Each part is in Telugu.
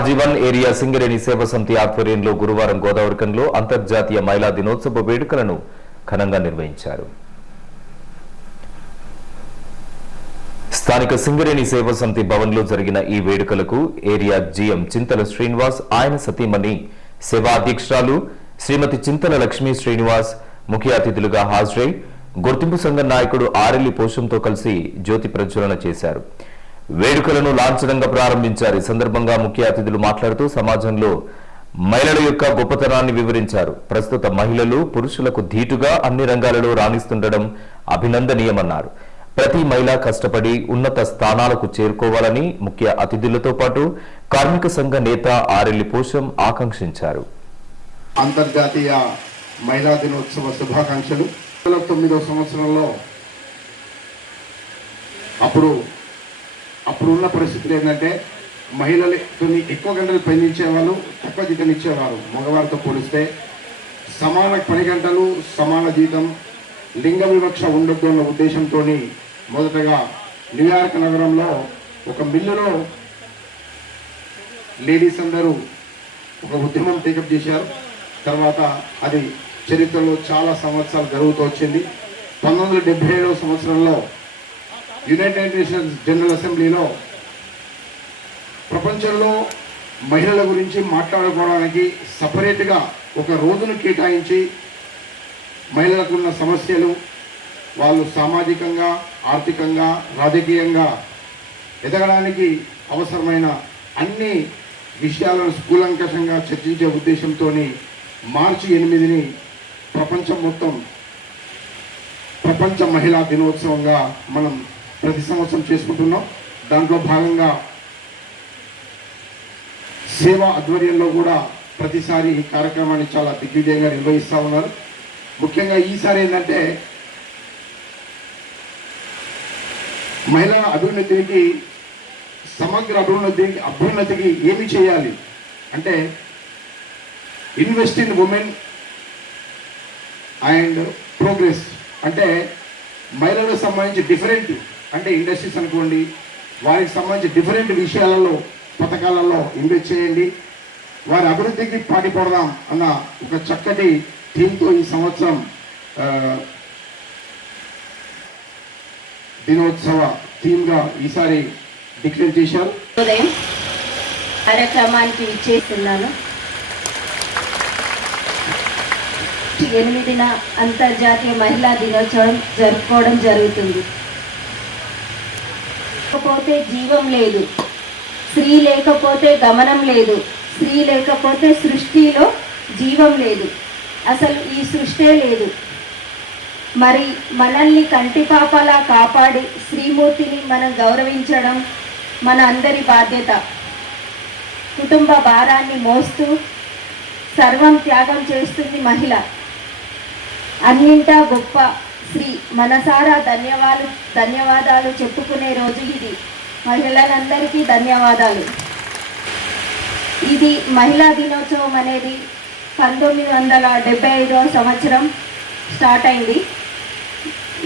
ఆర్జీవన్ ఏరియా సింగరేణి సేవ సమితి ఆధ్వర్యంలో గురువారం గోదావరికంలో అంతర్జాతీయ మహిళా దినోత్సవ వేడుకలను ఘనంగా నిర్వహించారు. స్థానిక సింగరేణి సేవ సమితి భవన్లో జరిగిన ఈ వేడుకలకు ఏరియా జీఎం చింతల శ్రీనివాస్ ఆయన సతీమణి సేవా అధ్యక్షురాలు శ్రీమతి చింతల లక్ష్మీ శ్రీనివాస్ ముఖ్య అతిథులుగా హాజరై గుర్తింపు సంఘం నాయకుడు ఆరెల్లి పోషంతో కలిసి జ్యోతి ప్రజ్వలన చేశారు. వేడుకలను లాంఛనంగా ప్రారంభించారు. ఈ సందర్భంగా ముఖ్య అతిథులు మాట్లాడుతూ సమాజంలో మహిళల యొక్క గొప్పతనాన్ని వివరించారు. ప్రస్తుత మహిళలు పురుషులకు ధీటుగా అన్ని రంగాలలో రాణిస్తుండడం అభినందనీయమన్నారు. ప్రతి మహిళ కష్టపడి ఉన్నత స్థానాలకు చేరుకోవాలని ముఖ్య అతిథులతో పాటు కార్మిక సంఘ నేత ఆరెల్లి పోషం ఆకాంక్షించారు. అంతర్జాతీయ మహిళా దినోత్సవ శుభాకాంక్షలు. తొమ్మిదో సంవత్సరంలో అప్పుడు అప్పుడు ఉన్న పరిస్థితులు ఏంటంటే మహిళలు కొన్ని ఎక్కువ గంటలు పనిచేవాళ్ళు తక్కువ జీతం ఇచ్చేవారు. మగవారితో పోలిస్తే సమాన పని గంటలు సమాన జీతం లింగ వివక్ష ఉండొద్దు అన్న ఉద్దేశంతో మొదటగా న్యూయార్క్ నగరంలో ఒక మిల్లులో లేడీస్ అందరూ ఒక ఉద్యమం టేకప్ చేశారు. తర్వాత అది చరిత్రలో చాలా సంవత్సరాలు జరుగుతూ వచ్చింది. పంతొమ్మిది వందల ఏడవ సంవత్సరంలో యునైటెడ్ నేషన్స్ జనరల్ అసెంబ్లీలో ప్రపంచంలో మహిళల గురించి మాట్లాడుకోవడానికి సపరేట్గా ఒక రోజును కేటాయించి మహిళలకు ఉన్న సమస్యలు వాళ్ళు సామాజికంగా ఆర్థికంగా రాజకీయంగా ఎదగడానికి అవసరమైన అన్ని విషయాలను స్కూలంకషంగా చర్చించే ఉద్దేశంతో మార్చి ఎనిమిదిని ప్రపంచం మొత్తం ప్రపంచ మహిళా దినోత్సవంగా మనం ప్రతి సంవత్సరం చేసుకుంటున్నాం. దాంట్లో భాగంగా సేవ ఆధ్వర్యంలో కూడా ప్రతిసారి ఈ కార్యక్రమాన్ని చాలా దిగ్విజయంగా నిర్వహిస్తూ ఉన్నారు. ముఖ్యంగా ఈసారి ఏంటంటే మహిళల అభివృద్ధికి సమగ్ర అభివృద్ధికి అభ్యున్నతికి ఏమి చేయాలి? అంటే invest in women and progress. అంటే మహిళలకు సంబంధించి డిఫరెంట్ అంటే ఇండస్ట్రీస్ అనుకోండి వారికి సంబంధించి డిఫరెంట్ విషయాలలో పథకాలలో ఇన్వెస్ట్ చేయండి. వారి అభివృద్ధికి పాటిపడదాం అన్న ఒక చక్కటి థీమ్తో ఈ సంవత్సరం దినోత్సవ థీమ్గా ఈసారి డిక్లేర్ చేశారు. ఉదయం కార్యక్రమానికి చేస్తున్నాను. ఎనిమిదిన అంతర్జాతీయ మహిళా దినోత్సవం జరుపుకోవడం జరుగుతుంది. లేకపోతే జీవం లేదు. స్త్రీ లేకపోతే గమనం లేదు. స్త్రీ లేకపోతే సృష్టిలో జీవం లేదు. అసలు ఈ సృష్టే లేదు. మరి మనల్ని కంటిపాపలా కాపాడి శ్రీమూర్తిని మనం గౌరవించడం మన అందరి బాధ్యత. కుటుంబ భారాన్ని మోస్తూ సర్వం త్యాగం చేస్తుంది మహిళ. అన్నింటా గొప్ప శ్రీ మనసారా ధన్యవాదాలు ధన్యవాదాలు చెప్పుకునే రోజు ఇది. మహిళలందరికీ ధన్యవాదాలు. ఇది మహిళా దినోత్సవం అనేది పంతొమ్మిది వందల డెబ్బై ఐదవ సంవత్సరం స్టార్ట్ అయింది.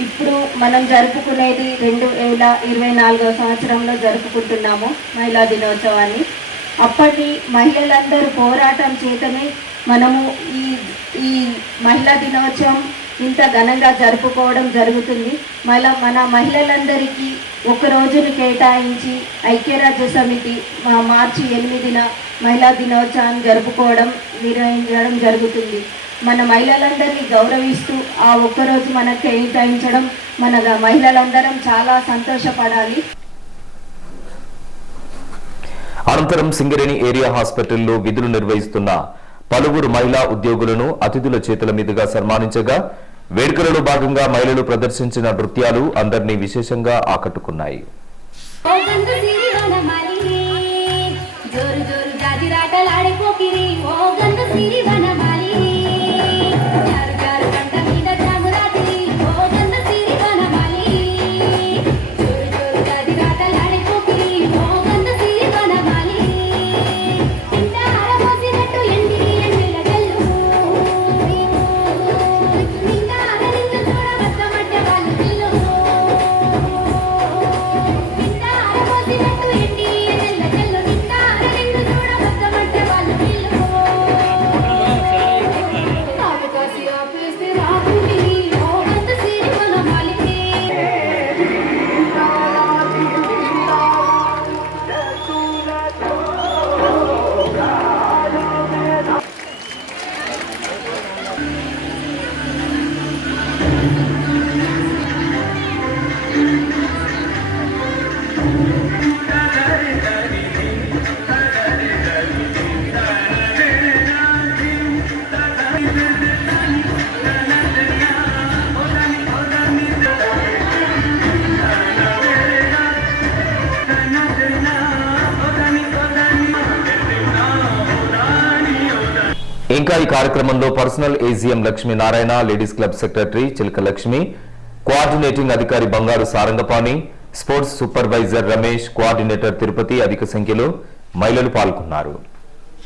ఇప్పుడు మనం జరుపుకునేది రెండు వేల ఇరవై నాలుగవ సంవత్సరంలో జరుపుకుంటున్నాము మహిళా దినోత్సవాన్ని. అప్పటి మహిళలందరూ పోరాటం చేతనే మనము ఈ ఈ మహిళా దినోత్సవం ఇంత ఘనంగా జరుపుకోవడం జరుగుతుంది. మళ్ళా మన మహిళలందరికీ ఒక రోజును కేటాయించి ఐక్యరాజ్య సమితి మార్చి ఎనిమిదిన మహిళా దినోత్సవాన్ని జరుపుకోవడం నిర్వహించడం జరుగుతుంది. మన మహిళలందరినీ గౌరవిస్తూ ఆ ఒక్కరోజు మనకు కేటాయించడం మన మహిళలందరం చాలా సంతోషపడాలి. అనంతరం సింగరేణి ఏరియా హాస్పిటల్లో విధులు నిర్వహిస్తున్న పలువురు మహిళా ఉద్యోగులను అతిథుల చేతుల మీదుగా సన్మానించగా వేడుకలలో భాగంగా మహిళలు ప్రదర్శించిన నృత్యాలు అందరినీ విశేషంగా ఆకట్టుకున్నాయి. జోరు జోరు జాజిరాటలాడే పోకిరి ఓ గంధ సిరి ఇంకా ఈ కార్యక్రమంలో personal AGM Lakshminarayana ladies club secretary Chilaka Lakshmi coordinating అధికారి Bangaru Sarangapani sports supervisor Ramesh coordinator Tirupati అధిక సంఖ్యలో మహిళలు పాల్గొన్నారు.